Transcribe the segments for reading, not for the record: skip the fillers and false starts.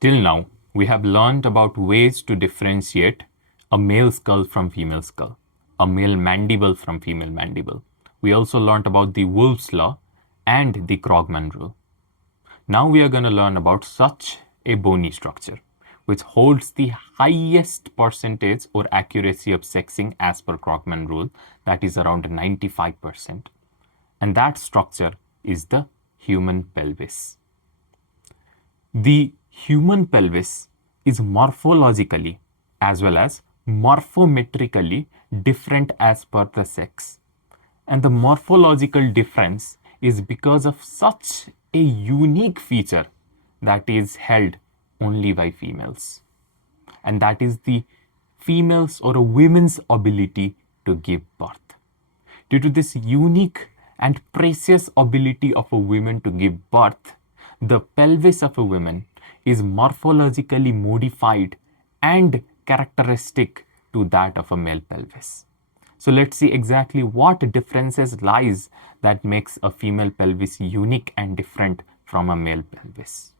Till now, we have learned about ways to differentiate a male skull from female skull, a male mandible from female mandible. We also learned about the Wolff's Law and the Krogman rule. Now we are going to learn about such a bony structure which holds the highest percentage or accuracy of sexing as per Krogman rule, that is around 95%. And that structure is the human pelvis. The human pelvis is morphologically as well as morphometrically different as per the sex. And the morphological difference is because of such a unique feature that is held only by females. And that is the females or a woman's ability to give birth. Due to this unique and precious ability of a woman to give birth, the pelvis of a woman is morphologically modified and characteristic to that of a male pelvis. So let's see exactly what differences lies that makes a female pelvis unique and different from a male pelvis.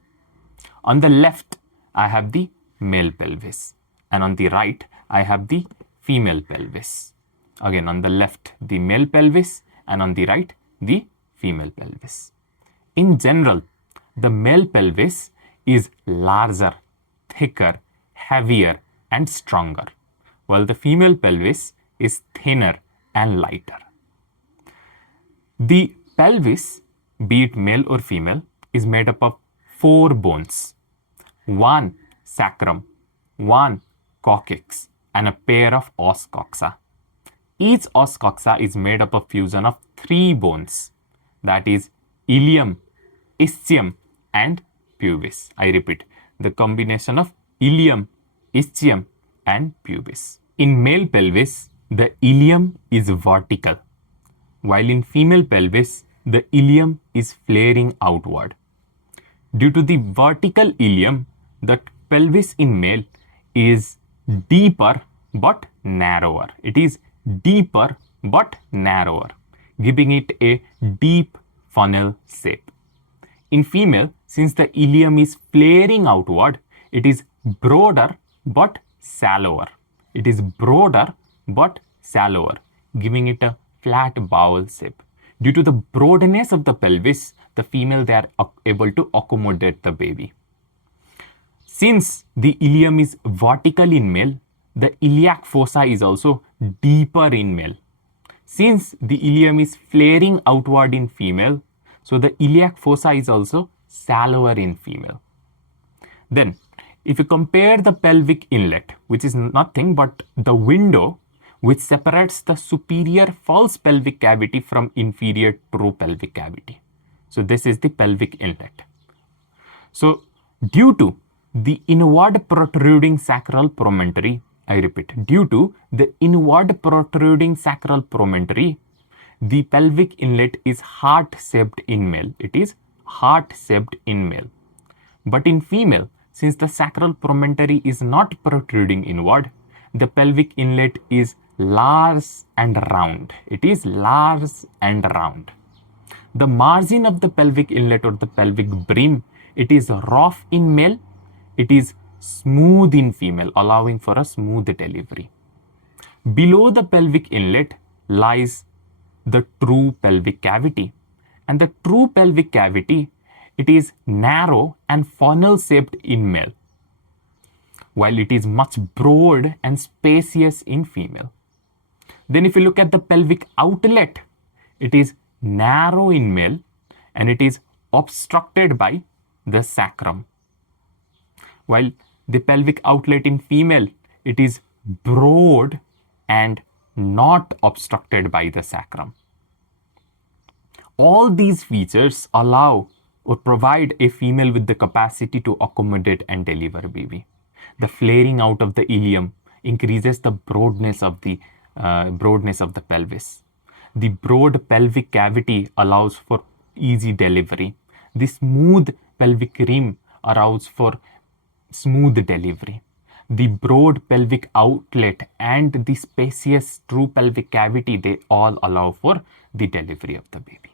On the left, I have the male pelvis, and on the right, I have the female pelvis. Again, on the left, the male pelvis, and on the right, the female pelvis. In general, the male pelvis is larger, thicker, heavier, and stronger, while the female pelvis is thinner and lighter. The pelvis, be it male or female, is made up of 4 bones, 1 sacrum, 1 coccyx, and a pair of os coxa. Each os coxa is made up of fusion of 3 bones, that is ilium, ischium, and pubis. I repeat, the combination of ilium, ischium, and pubis. In male pelvis, the ilium is vertical, while in female pelvis, the ilium is flaring outward. Due to the vertical ilium, the pelvis in male is deeper but narrower. It is deeper but narrower, giving it a deep funnel shape. In female, since the ilium is flaring outward, it is broader but shallower. It is broader but shallower, giving it a flat bowel shape. Due to the broadness of the pelvis, the female, they are able to accommodate the baby. Since the ilium is vertical in male, the iliac fossa is also deeper in male. Since the ilium is flaring outward in female, so the iliac fossa is also shallower in female. Then, if you compare the pelvic inlet, which is nothing but the window which separates the superior false pelvic cavity from inferior true pelvic cavity. So this is the pelvic inlet. So due to the inward protruding sacral promontory, I repeat, due to the inward protruding sacral promontory, the pelvic inlet is heart-shaped in male. It is heart-shaped in male. But in female, since the sacral promontory is not protruding inward, the pelvic inlet is large and round. It is large and round. The margin of the pelvic inlet or the pelvic brim, it is rough in male. It is smooth in female, allowing for a smooth delivery. Below the pelvic inlet lies the true pelvic cavity. And the true pelvic cavity, it is narrow and funnel shaped in male, while it is much broad and spacious in female. Then if you look at the pelvic outlet, it is narrow in male and it is obstructed by the sacrum. While the pelvic outlet in female, it is broad and not obstructed by the sacrum. All these features allow or provide a female with the capacity to accommodate and deliver a baby. The flaring out of the ilium increases the broadness of the pelvis. The broad pelvic cavity allows for easy delivery. The smooth pelvic rim allows for smooth delivery. The broad pelvic outlet and the spacious true pelvic cavity, they all allow for the delivery of the baby.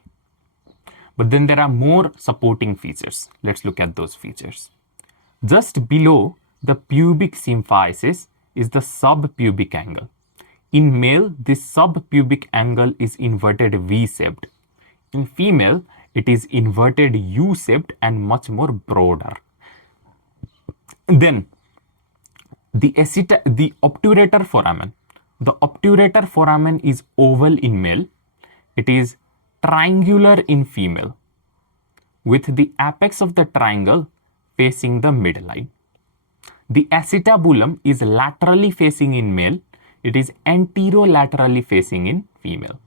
But then there are more supporting features. Let's look at those features. Just below the pubic symphysis is the subpubic angle. In male, this subpubic angle is inverted V-shaped. In female, it is inverted U-shaped and much more broader. Then the obturator foramen. The obturator foramen is oval in male. It is triangular in female, with the apex of the triangle facing the midline. The acetabulum is laterally facing in male. It is anterolaterally facing in female.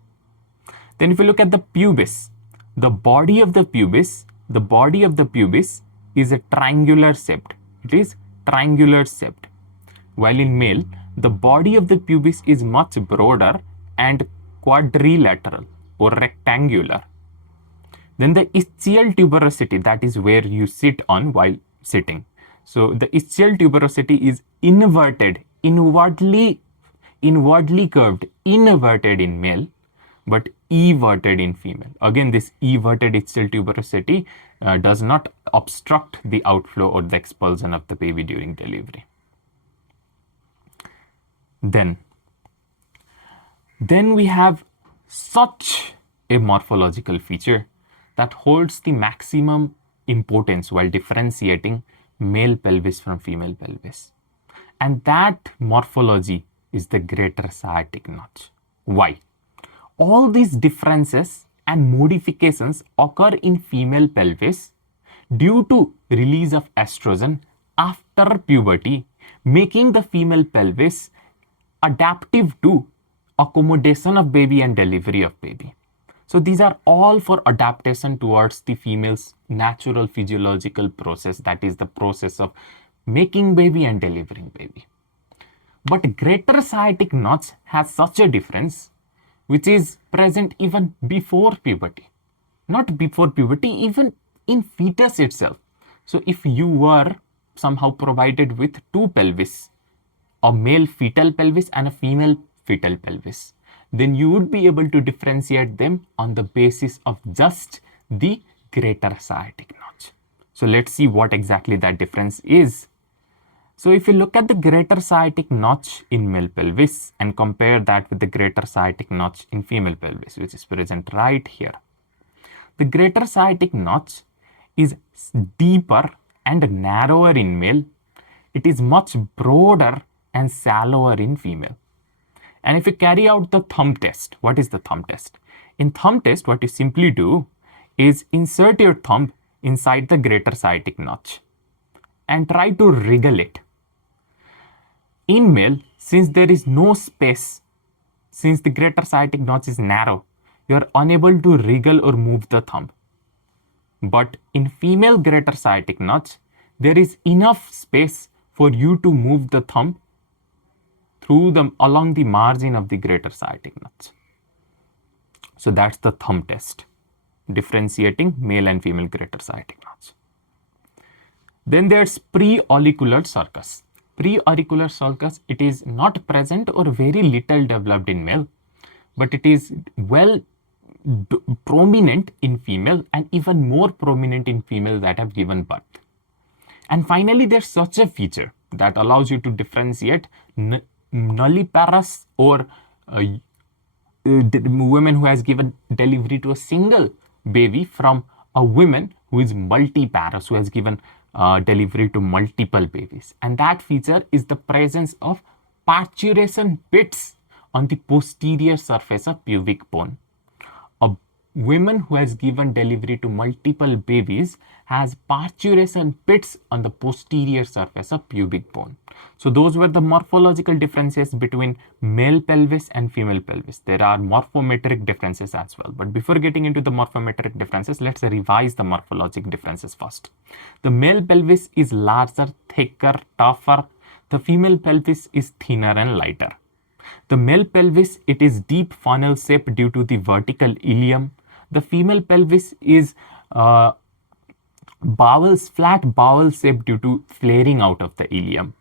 Then if you look at the pubis, the body of the pubis is a triangular shaped. It is triangular shaped. While in male, the body of the pubis is much broader and quadrilateral or rectangular. Then the ischial tuberosity, that is where you sit on while sitting. So the ischial tuberosity is inverted, inwardly curved, inverted in male, but everted in female. Again, this everted ischial tuberosity does not obstruct the outflow or the expulsion of the baby during delivery. Then we have such a morphological feature that holds the maximum importance while differentiating male pelvis from female pelvis. And that morphology is the greater sciatic notch. Why? All these differences and modifications occur in female pelvis due to release of estrogen after puberty, making the female pelvis adaptive to accommodation of baby and delivery of baby. So these are all for adaptation towards the female's natural physiological process, that is the process of making baby and delivering baby. But greater sciatic notch has such a difference which is present even before puberty. Not before puberty, even in fetus itself. So if you were somehow provided with two pelvis, a male fetal pelvis and a female fetal pelvis, then you would be able to differentiate them on the basis of just the greater sciatic notch. So let's see what exactly that difference is. So if you look at the greater sciatic notch in male pelvis and compare that with the greater sciatic notch in female pelvis, which is present right here, the greater sciatic notch is deeper and narrower in male. It is much broader and shallower in female. And if you carry out the thumb test, what is the thumb test? In thumb test, what you simply do is insert your thumb inside the greater sciatic notch and try to wriggle it. In male, since there is no space, since the greater sciatic notch is narrow, you are unable to wriggle or move the thumb. But in female greater sciatic notch, there is enough space for you to move the thumb along the margin of the greater sciatic notch. So that's the thumb test, differentiating male and female greater sciatic notch. Then there's pre-auricular sulcus. Pre-auricular sulcus, it is not present or very little developed in male, but it is well prominent in female and even more prominent in female that have given birth. And finally, there's such a feature that allows you to differentiate nulliparous or women who has given delivery to a single baby from a woman who is multiparous, who has given delivery to multiple babies. And that feature is the presence of parturition pits on the posterior surface of pubic bone. A woman who has given delivery to multiple babies has parturition pits on the posterior surface of pubic bone. So those were the morphological differences between male pelvis and female pelvis. There are morphometric differences as well. But before getting into the morphometric differences, let's revise the morphologic differences first. The male pelvis is larger, thicker, tougher. The female pelvis is thinner and lighter. The male pelvis, it is deep funnel shape due to the vertical ilium. The female pelvis is flat bowel shape due to flaring out of the ilium.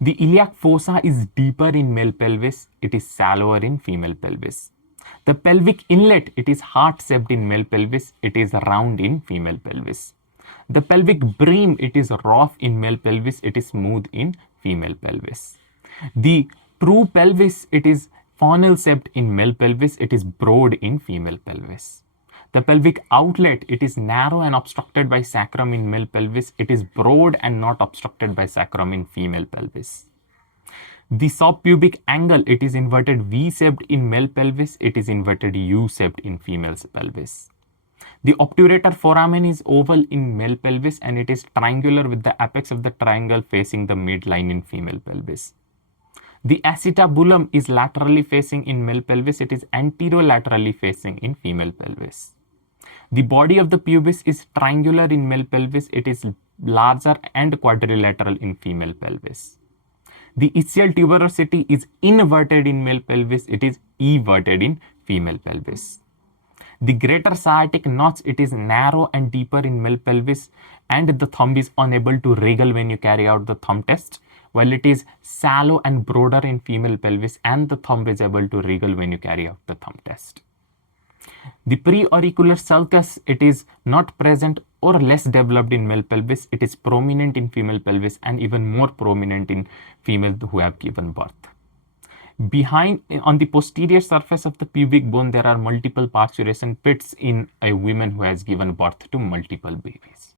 The iliac fossa is deeper in male pelvis. It is shallower in female pelvis. The pelvic inlet, it is heart shaped in male pelvis. It is round in female pelvis. The pelvic brim, it is rough in male pelvis, it is smooth in female pelvis. The true pelvis, it is funnel shaped in male pelvis, it is broad in female pelvis. The pelvic outlet, it is narrow and obstructed by sacrum in male pelvis, it is broad and not obstructed by sacrum in female pelvis. The subpubic angle, it is inverted V-shaped in male pelvis, it is inverted U-shaped in female pelvis. The obturator foramen is oval in male pelvis and it is triangular with the apex of the triangle facing the midline in female pelvis. The acetabulum is laterally facing in male pelvis, it is anterolaterally facing in female pelvis. The body of the pubis is triangular in male pelvis, it is larger and quadrilateral in female pelvis. The ischial tuberosity is inverted in male pelvis, it is everted in female pelvis. The greater sciatic notch, it is narrow and deeper in male pelvis and the thumb is unable to wriggle when you carry out the thumb test, while it is shallow and broader in female pelvis and the thumb is able to wriggle when you carry out the thumb test. The preauricular sulcus, it is not present or less developed in male pelvis, it is prominent in female pelvis and even more prominent in female who have given birth. Behind, on the posterior surface of the pubic bone, there are multiple parturition pits in a woman who has given birth to multiple babies.